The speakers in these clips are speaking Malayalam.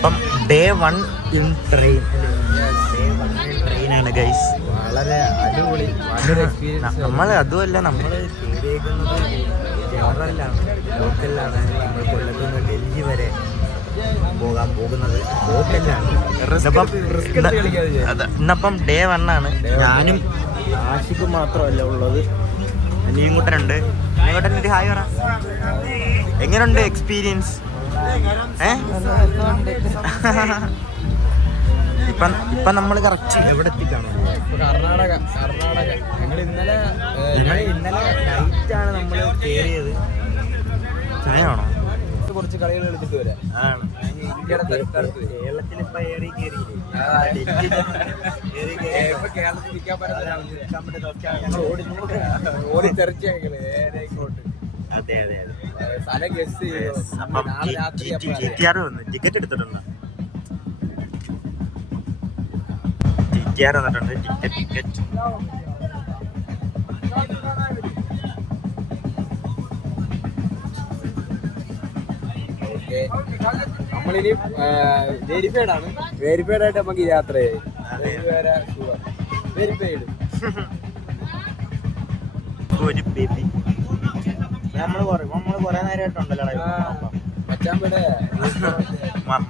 അപ്പം ഡേ 1 ഇൻ ട്രെയിൻ. ട്രെയിനാണ് ഗൈസ്. വളരെ അടിപൊളി നമ്മൾ അതുമല്ല, നമ്മൾ കയറിയേക്കുന്നത് ജനറലാണ്, ലോക്കലിലാണ്. നമ്മൾ കൊല്ലത്ത് നിന്ന് ഡൽഹി വരെ പോകാൻ പോകുന്നത് ലോക്കലിലാണ്. ഇന്നപ്പം ഡേ 1 ആണ്. ഞാനും ആഷിക്കും മാത്രമല്ല ഉള്ളത്, നീങ്കുട്ടനുണ്ട്. നീങ്കുട്ടൻ ഒരു ഹായ് പറ. എങ്ങനെയുണ്ട് എക്സ്പീരിയൻസ്? ഇപ്പം നമ്മൾ കറക്റ്റ് എവിടെ എത്തിക്കാണോ? കർണാടക. ഞങ്ങൾ ഇന്നലെ നൈറ്റാണ് നമ്മൾ കയറിയത്. അങ്ങനെയാണോ? കുറച്ച് കളികൾ എടുത്തിട്ട് വരാം. കേരളത്തിൽ നിൽക്കാൻ പറ്റുന്ന ഓടി തെറിച്ചേക്കോട്ട്. അതെ അതെ അതെ. സ്ഥലം ഗസ് ടിക്കറ്റ് എടുത്തിട്ടുണ്ട്. ടിആർ വന്നിട്ടുണ്ട്. ടിക്കറ്റ് നമ്മളിനി വെരിഫൈഡ് ആണ്. വെരിഫൈഡ് ആയിട്ട് നമുക്ക് യാത്ര ചെയ്യാം. വെരിഫൈഡ് ഒരു ബേബി. നമ്മള് കൊറേ നേരമായിട്ടുണ്ടല്ലോ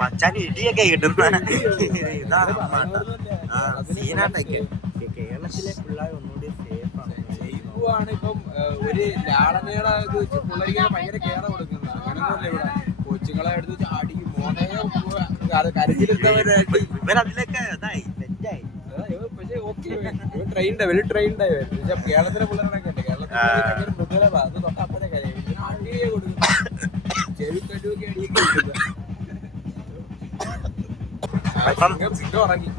മച്ചാൻ ഇടിയൊക്കെ കിട്ടുന്ന സീനാട്ടൊക്കെ. കേരളത്തിലെ പിള്ളേർ ഒന്നുകൂടി സേഫാണ്. ഇപ്പം ഒരു ലാളനയുടെ ഇത് വെച്ച് പിള്ളേർക്ക് ഭയങ്കര കെയർ കൊടുക്കുന്നത്. അങ്ങനെയൊന്നുമല്ല ഇവിടെ. കൊച്ചുങ്ങളെ എടുത്ത് ചാടി കരച്ചിലെടുത്തവരായിട്ട് ഇവരതിലൊക്കെ ഇതായി സെറ്റായി. പക്ഷേ ഓക്കെ വെൽ ട്രെയിൻഡായി വരും. കേരളത്തിലെ പിള്ളേരൊക്കെ ഉണ്ട്. കേരളത്തിൽ മൃഗലഭ അത് തൊട്ടപ്പനെ കാര്യം അടിയെ കൊടുക്കുന്നു. ചെവിക്കടുവൊക്കെ അടിയൊക്കെ കൊടുക്കുന്നത്. ഉറങ്ങി.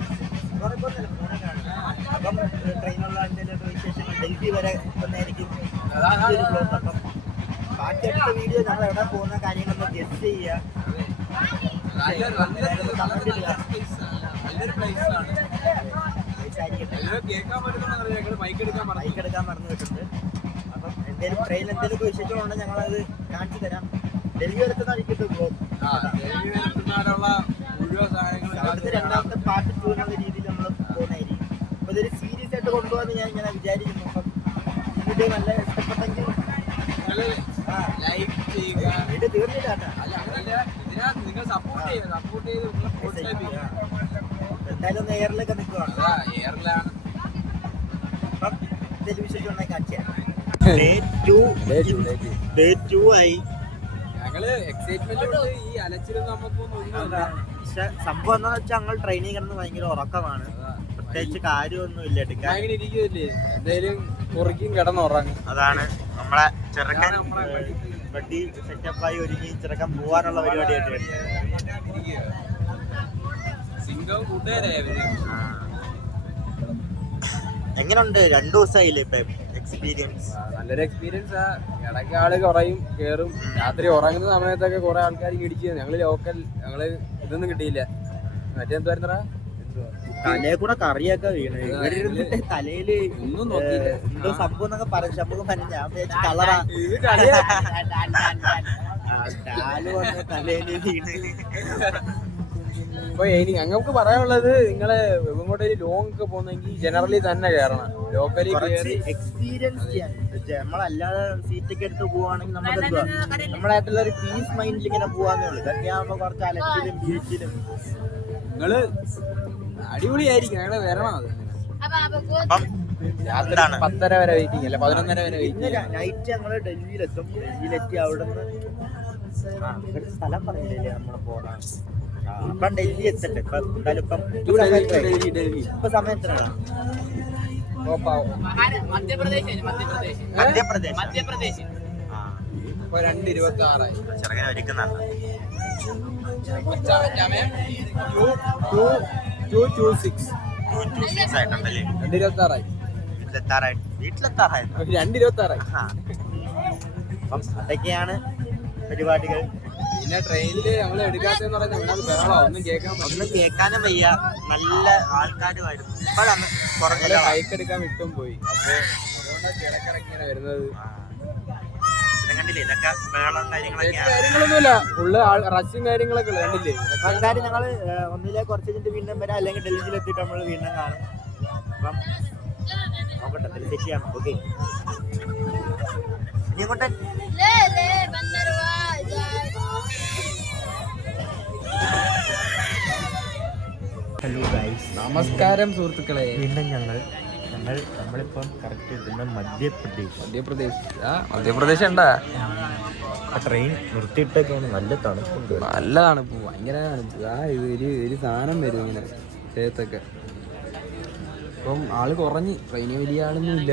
അപ്പം ട്രെയിനുള്ള വിശേഷങ്ങൾ ഡൽഹി വരെ വന്നായിരിക്കും. ബാക്കി അടുത്ത വീഡിയോ ഞങ്ങൾ എവിടെ പോകുന്ന കാര്യങ്ങളൊന്ന് ഗസ് ചെയ്യുക. നല്ലൊരു പ്ലേസാണ്. മൈക്കെടുക്കാൻ മറന്നു വിട്ടിട്ടുണ്ട്. അപ്പം എന്തെങ്കിലും ട്രെയിൻ എന്തെങ്കിലും വിശേഷങ്ങളുണ്ടെങ്കിൽ ഞങ്ങളത് കാണിച്ചു തരാം. ഡൽഹി വരത്തുന്നതായിരിക്കും അടുത്ത രണ്ടാമത്തെ പാർട്ട് 2 എന്നുള്ള രീതിയിൽ നമ്മൾ പോകുന്നതായിരിക്കും. അപ്പോൾ ഇതൊരു സീരിയസ് ആയിട്ട് കൊണ്ടുപോകാമെന്ന് ഞാൻ ഇങ്ങനെ വിചാരിക്കുന്നു. അപ്പം ഇത് നല്ല ഇഷ്ടപ്പെട്ടെങ്കിൽ ലൈക്ക് ചെയ്യുക. ഇത് തീർന്നില്ല. നിങ്ങൾ സപ്പോർട്ട് ചെയ്ത് എന്തായാലും ഒന്ന് എയറിലൊക്കെ നിൽക്കുകയാണ്. എയറിലാണ്. അപ്പം എന്തെങ്കിലും വിശേഷം ഉണ്ടെങ്കിൽ കാണിച്ചാൽ ഡേ 2 ആയി. ഞങ്ങള് എക്സൈറ്റ്മെന്റ് ഈ അലച്ചിലും നമുക്കൊന്നും. പക്ഷെ സംഭവം എന്താന്ന് വെച്ചാൽ ഞങ്ങൾ ട്രെയിനിൽ കിടന്ന് ഭയങ്കര ഉറക്കമാണ്. പ്രത്യേകിച്ച് കാര്യമൊന്നുമില്ല എടുക്കാൻ. ഇരിക്കുമല്ലേ, എന്തായാലും കുറിക്കും കിടന്നുറങ്ങും. അതാണ് നമ്മളെ ചെറുക്കൻ വണ്ടി സെറ്റപ്പായി ഒരുങ്ങി ചെറുക്കൻ പോവാനുള്ള പരിപാടിയായിട്ട്. എങ്ങനെയുണ്ട്? 2 ദിവസമായില്ലേ ഇപ്പൊ എക്സ്പീരിയൻസ്? നല്ലൊരു എക്സ്പീരിയൻസാ. ഇടയ്ക്ക് ആള് കുറയും കയറും. രാത്രി ഉറങ്ങുന്ന സമയത്തൊക്കെ കുറെ ആൾക്കാർ ഇടിച്ചു. ഞങ്ങള് ലോക്കൽ, ഞങ്ങള് ഇതൊന്നും കിട്ടിയില്ല. മറ്റെന്തായിരുന്നടാ, തലയെ കൂടെ കറിയൊക്കെ വീണ് തലയില് ഒന്നും നോക്കിയില്ല. എന്തോ സംഭവം എന്നൊക്കെ പറഞ്ഞു. സംഭവം പറഞ്ഞു. ഞാൻ വിചാരിച്ചു കളറാ. കാല് വന്ന് തലയില് വീണ്. അപ്പൊ ഞങ്ങൾക്ക് പറയാനുള്ളത്, നിങ്ങള് ഇങ്ങോട്ട് ലോങ് ഒക്കെ പോകുന്നെങ്കിൽ ജനറലി തന്നെ കയറണം. ലോക്കലി എക്സ്പീരിയൻസ് ചെയ്യാൻ. നമ്മളല്ലാതെ സീറ്റൊക്കെ എടുത്ത് പോവാണെങ്കിൽ നമുക്ക് നമ്മളായിട്ടുള്ള ഒരു പീസ് മൈൻഡിൽ ഇങ്ങനെ പോവാന്നേ ഉള്ളൂ. ഇതൊക്കെ ആകുമ്പോ കുറച്ച് അലച്ചിലും ബീച്ചിലും നിങ്ങള് അടിപൊളിയായിരിക്കും. ഞങ്ങള് വരണം. അത് രാത്രി 10:30 വരെ വെയിറ്റിംഗ് അല്ല 11:30 വരെ വെയിറ്റിംഗ്. നൈറ്റ് ഞങ്ങള് ഡൽഹിയിലെത്തും. ഡൽഹിയിലെത്തി അവിടെ നിന്ന് സ്ഥലം പറയില്ലേ നമ്മള് പോകാൻ. അപ്പം ഡൽഹി എത്തട്ടെ. ഇപ്പൊ എന്തായാലും ഇപ്പൊ സമയം എത്രയാണ്? മധ്യപ്രദേശ്. ഇപ്പൊ 2:26 ചെറുങ്ങനെ ഒരുക്കുന്നുണ്ട്. 2:26 ആയിട്ടുണ്ടല്ലേ? 2:26 വീട്ടിലെത്താറായി. 2:26. അപ്പം അതൊക്കെയാണ് പരിപാടികൾ. പിന്നെ ട്രെയിനില് ഞങ്ങൾ എടുക്കാത്തെന്ന് പറഞ്ഞാൽ ഒന്നും കേൾക്കാനും വയ്യ. നല്ല ആൾക്കാരുമായിരുന്നു. ഇപ്പോഴാണ് കുറഞ്ഞ ബൈക്ക് എടുക്കാൻ വിട്ടും പോയി. അപ്പൊ അതുകൊണ്ടാണ് ഇടക്കിടക്കിങ്ങനെ വരുന്നത്. കണ്ടില്ലേ ഇതൊക്കെ വെള്ളം കാര്യങ്ങളൊക്കെയാണ്. കാര്യങ്ങളൊന്നുമില്ല, ഫുള്ള് റഷും കാര്യങ്ങളൊക്കെ ഉള്ളത് കണ്ടില്ലേ. എന്തായാലും ഞങ്ങൾ ഒന്നിലെ കുറച്ച് കഴിഞ്ഞിട്ട് വീണ്ടും വരാം, അല്ലെങ്കിൽ ഡൽഹിയിൽ എത്തിയിട്ട് നമ്മൾ വീണ്ടും കാണും. അപ്പം നോക്കട്ടെ സെറ്റ് ചെയ്യാം. ഓക്കെ ഇനി അങ്ങോട്ടെ ഹലോ ഗൈസ്, നമസ്കാരം സുഹൃത്തുക്കളെ. വീണ്ടും നമ്മളിപ്പം കറക്റ്റ് എത്തുന്ന മധ്യപ്രദേശ് ഉണ്ടാ. ട്രെയിൻ നിർത്തിയിട്ടൊക്കെയാണ്. നല്ല തണുപ്പുണ്ട്, നല്ല തണുപ്പ്, ഭയങ്കര തണുപ്പ്. ഒരു സാധനം വരും ഇങ്ങനെ ദേഹത്തൊക്കെ. ഇപ്പം ആള് കുറഞ്ഞ്, ട്രെയിന് വലിയ ആളൊന്നും ഇല്ല.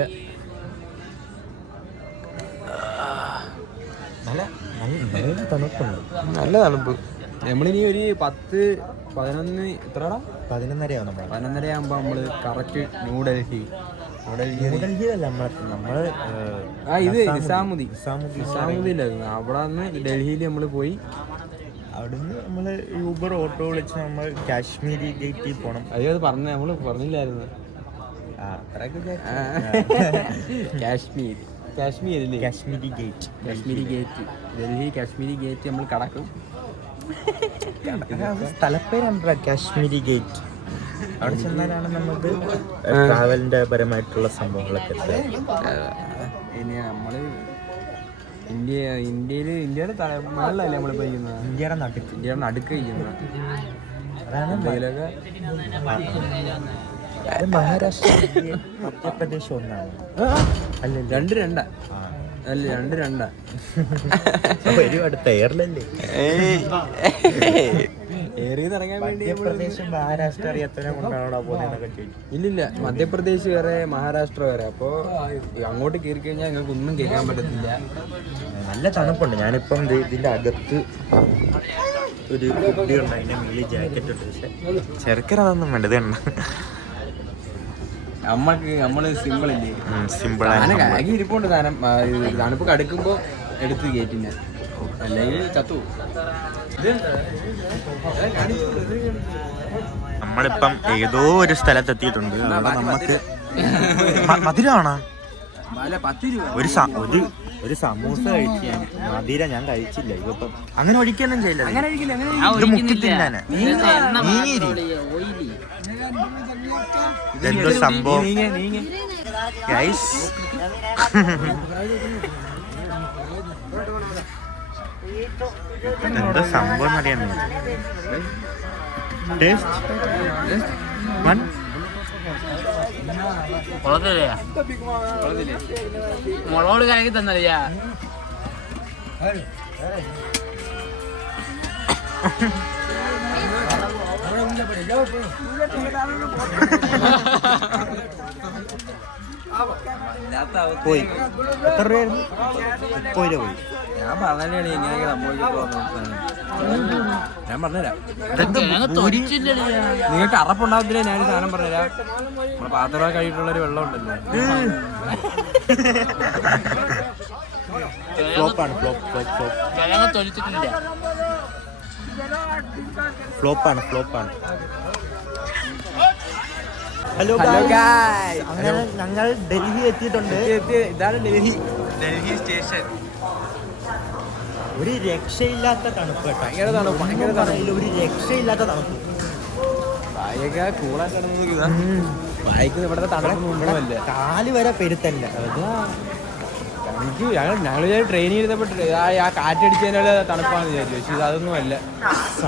നല്ല തണുപ്പുണ്ട്, നല്ല തണുപ്പ്. നമ്മളിനി ഒരു 10-11 എത്രടാ 11:30 ആവും. 11:30 ആകുമ്പോൾ നമ്മള് കറക്റ്റ് ന്യൂഡൽഹിയിലല്ല നമ്മള് ഇത് നിസാമുദ്ദീനിലായിരുന്നു. അവിടെ നിന്ന് ഡൽഹിയിൽ നമ്മൾ പോയി. അവിടുന്ന് നമ്മള് യൂബർ ഓട്ടോ വിളിച്ച് നമ്മൾ കാശ്മീരി ഗേറ്റിൽ പോകണം. അത് നമ്മൾ പറഞ്ഞില്ലായിരുന്നു. കാശ്മീരി ഗേറ്റ്, ഡൽഹി കാശ്മീരി ഗേറ്റ് നമ്മൾ കടക്കും. സ്ഥലപ്പേരാണ് കാശ്മീരി ഗേറ്റ്. അവിടെ ചെന്നാലാണ് നമുക്ക് ട്രാവലിന്റെ പരമായിട്ടുള്ള സംഭവങ്ങളൊക്കെ. ഇനി നമ്മള് ഇന്ത്യയുടെ മുകളിലല്ലേ നമ്മൾ പോയിരിക്കുന്നത്. ഇന്ത്യയുടെ നടുക്ക് ഇരിക്കുന്നത്. അതാണ് മഹാരാഷ്ട്ര മധ്യപ്രദേശ് ഒന്നാണ്. അല്ല 2-2 അല്ല 2-2. അടുത്ത എയർലല്ലേ ഇറങ്ങാൻ വേണ്ടി മധ്യപ്രദേശ് മഹാരാഷ്ട്ര അറിയാത്തവരെ കൊണ്ടാണോ പോകുന്നതൊക്കെ ചോദിച്ചു. ഇല്ലില്ല, മധ്യപ്രദേശ് വേറെ മഹാരാഷ്ട്ര വേറെ. അപ്പോൾ അങ്ങോട്ട് കയറി കഴിഞ്ഞാൽ നിങ്ങൾക്ക് ഒന്നും കേൾക്കാൻ പറ്റത്തില്ല. നല്ല തണുപ്പുണ്ട്. ഞാനിപ്പം ഇതിന്റെ അകത്ത് ഒരു കുട്ടി ഉണ്ട്, അതിന്റെ മേളിൽ ജാക്കറ്റ് ഉണ്ട്. പക്ഷെ ചെറുക്കൻ അതൊന്നും വേണ്ടത് കണ്ട. നമ്മള് സിമ്പിൾ ഇല്ലേ, സിമ്പിൾ ആകെ ഇരിപ്പുണ്ട് സാധനം. തണുപ്പ് കടുക്കുമ്പോ എടുത്ത് കയറ്റില്ല, അല്ലെങ്കിൽ ചത്തു. നമ്മളിപ്പം ഏതോ ഒരു സ്ഥലത്തെത്തിയിട്ടുണ്ട്. നമുക്ക് മധുരമാണോ? ഒരു സമൂസ കഴിക്കാൻ മധുര ഞാൻ കഴിച്ചില്ല. ഇതിപ്പം അങ്ങനെ ഒഴിക്കൊന്നും ചെയ്യില്ല. ഇത് മുക്കി തിന്നാന് ഇതെന്തോ സംഭവം. എന്തോ സംഭവം അറിയാൻ മുളകോട് കലക്കി തന്നറിയാ. പോയി എത്ര രൂപയായിരുന്നു? 30 രൂപ പോയി. ഞാൻ പറഞ്ഞാണ് ഇങ്ങനെയൊക്കെ സംഭവിക്കാൻ. ഞാൻ പറഞ്ഞുതരാം, നിങ്ങൾക്ക് അറപ്പുണ്ടാകത്തില്ല. ഞാൻ സാധനം പറഞ്ഞുതരാം. നമ്മുടെ പാത്രം കഴിയിട്ടുള്ളൊരു വെള്ളം ഉണ്ടല്ലോ, ഫ്ലോപ്പാണ്. ഹലോ ഗായ്സ്, അങ്ങനെ ഞങ്ങൾ ഡൽഹി എത്തിയിട്ടുണ്ട്. ഇതാണ് ഡൽഹി സ്റ്റേഷൻ. ഒരു രക്ഷയില്ലാത്ത തണുപ്പ്, ഭയങ്കര തണുപ്പ്. ഒരു രക്ഷയില്ലാത്ത തണുപ്പ്. വായൊക്കെ കൂളാൻ കിടന്നത് വായിക്കുന്ന ഇവിടുത്തെ തണുപ്പൊന്നുമല്ല. കാല് വരെ പെരുത്തല്ല. എനിക്ക് ഞങ്ങൾ ട്രെയിനിൽ ഇരുന്നപ്പോൾ ആ കാറ്റടിച്ചതിനുള്ള തണുപ്പാണെന്ന് വിചാരിച്ചു, പക്ഷേ ഇതൊന്നുമല്ല.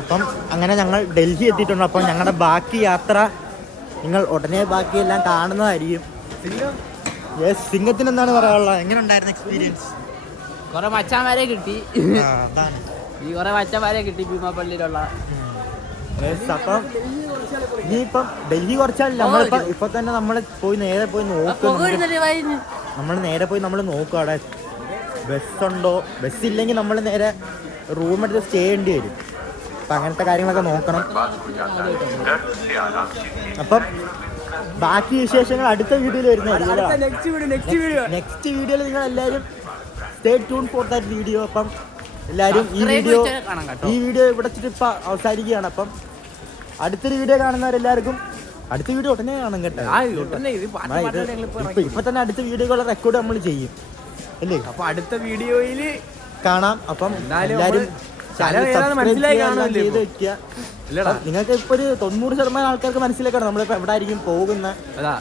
അപ്പം അങ്ങനെ ഞങ്ങൾ ഡൽഹി എത്തിയിട്ടുണ്ട്. അപ്പം ഞങ്ങളുടെ ബാക്കി യാത്ര നിങ്ങൾ ഉടനെ ബാക്കിയെല്ലാം കാണുന്നതായിരിക്കും. സിംഗത്തിന് എന്താണ് പറയാനുള്ളത്? എങ്ങനെ ഉണ്ടായിരുന്നു എക്സ്പീരിയൻസ്? കൊറേ മച്ചാന്മാരെ കിട്ടി, കൊറേ മച്ചാന്മാരെ കിട്ടി ഭീമാപ്പള്ളിയിലുള്ള. അപ്പം ഇനിയിപ്പം ഡൽഹി കുറച്ചാൽ നമ്മളിപ്പം ഇപ്പൊ തന്നെ നമ്മൾ നേരെ പോയി നോക്കും. നമ്മൾ നോക്കും അവിടെ ബസ്സുണ്ടോ. ബസ്സില്ലെങ്കിൽ നമ്മൾ നേരെ റൂം എടുത്ത് സ്റ്റേ ചെയ്യേണ്ടി വരും. അപ്പം അങ്ങനത്തെ കാര്യങ്ങളൊക്കെ നോക്കണം. അപ്പം ബാക്കി വിശേഷങ്ങൾ അടുത്ത വീഡിയോയിൽ വരുന്നതായിരിക്കും. നെക്സ്റ്റ് വീഡിയോയിൽ നിങ്ങൾ എല്ലാവരും stay tune for that video. അപ്പം എല്ലാവരും ഈ വീഡിയോ ഇവിടെ ഇപ്പം അവസാനിക്കുകയാണ്. അപ്പം അടുത്തൊരു വീഡിയോ കാണുന്നവരെല്ലാവർക്കും അടുത്ത വീഡിയോ ഉടനെ കാണും കേട്ടോ. ഇപ്പൊ തന്നെ അടുത്ത വീഡിയോകളുടെ റെക്കോർഡ് നമ്മൾ ചെയ്യും. അല്ലേ? അപ്പൊ അടുത്ത വീഡിയോയില് കാണാം. അപ്പം എന്തായാലും എല്ലാരും സ്ഥലം ഏതാണെന്ന് മനസ്സിലായി കാണുമല്ലോ ചെയ്ത് ഇപ്പൊ. വെക്കുക. ഇല്ലടാ നിങ്ങൾക്ക് ഇപ്പൊ ഒരു 90% ആൾക്കാർക്ക് മനസ്സിലാക്കണം നമ്മളിപ്പോ എവിടെ ആയിരിക്കും പോകുന്ന. അതാ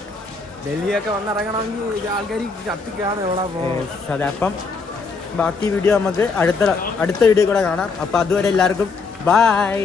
ഡൽഹിയൊക്കെ വന്നിറങ്ങണമെങ്കിൽ ആൾക്കാർ ചത്തിക്കാണ് എവിടെ പോകുന്നത്. അതെ, അപ്പം ബാക്കി വീഡിയോ നമുക്ക് അടുത്ത വീഡിയോ കൂടെ കാണാം. അപ്പം അതുവരെ എല്ലാവർക്കും ബൈ.